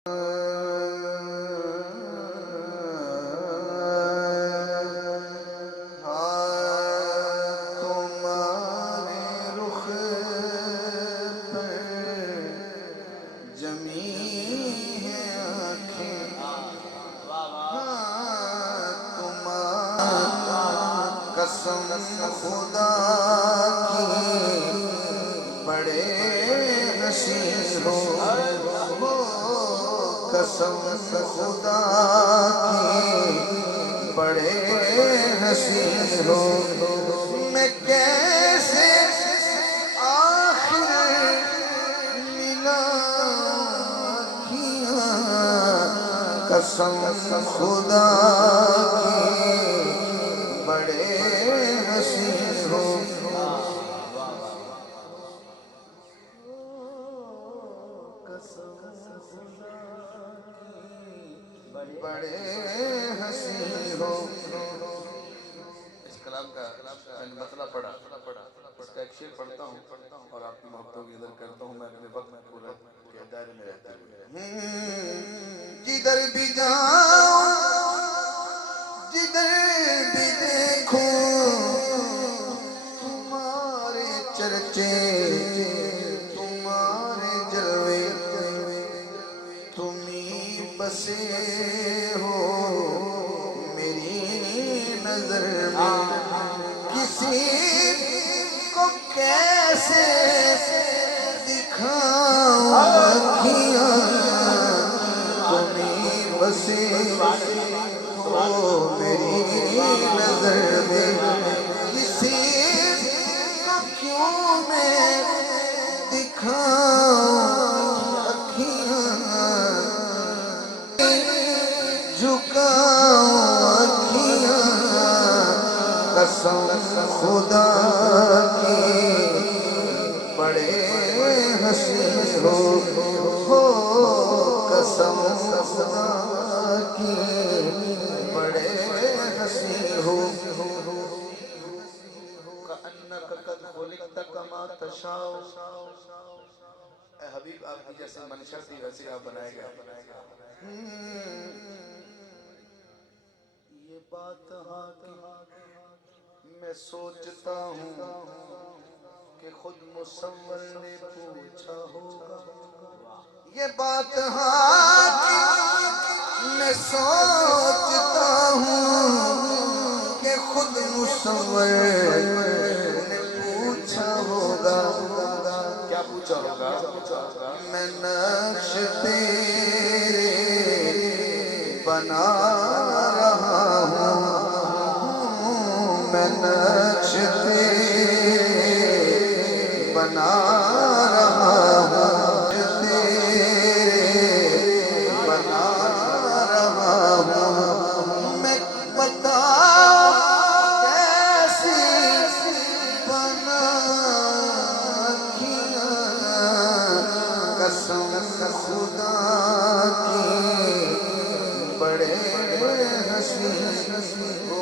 قسم خدا کی بڑے حسین ہو، قسم خدا کی بڑے حسین ہو، میں کیسے آخر ملا کیا، قسم خدا کی بڑے حسین ہو، بڑے حسین ہو۔ اس کلام کا میں نے مطلب پڑھا، اس کا ایک شعر پڑھتا ہوں اور آپ کی محبتوں کی قدر کرتا ہوں میں اپنے وقت میں پورا کے دائرے میں رہتے ہوئے۔ جدھر بھی جاؤں جدھر بھی دیکھوں تمہارے چرچے تمہارے جلوے، تم ہی بسے ہو میری نظر میں، کسی کو کیسے دکھاؤں آنکھیاں، تم ہی بسے ہو میری نظر میں، کسی کو کیوں میں دکھاؤں آنکھیاں، جھکاؤں آنکھیاں، قسم خدا کی بڑے حسین ہو، قسم خدا کی بڑے حسین ہو، کأنک قد خلقت کما تشاء، اے حبیب آپ کی جیسے منشا تھی ویسے آپ بنائے گئے۔ یہ بات ہاں کہ میں سوچتا ہوں کہ خود مصور نے پوچھا ہوگا، یہ بات ہاں کہ میں سوچتا ہوں کہ خود مصور نے پوچھا ہوگا، کیا پوچھا ہوگا؟ میں نقش تیرے بنا رہا ہوں، میں نقش تیرے بنا رہا ہوں، تیرے بنا رہا ہوں، میں بتاؤ کیسی بنا کیا، قسم خدا کی بڑے حسین ہو،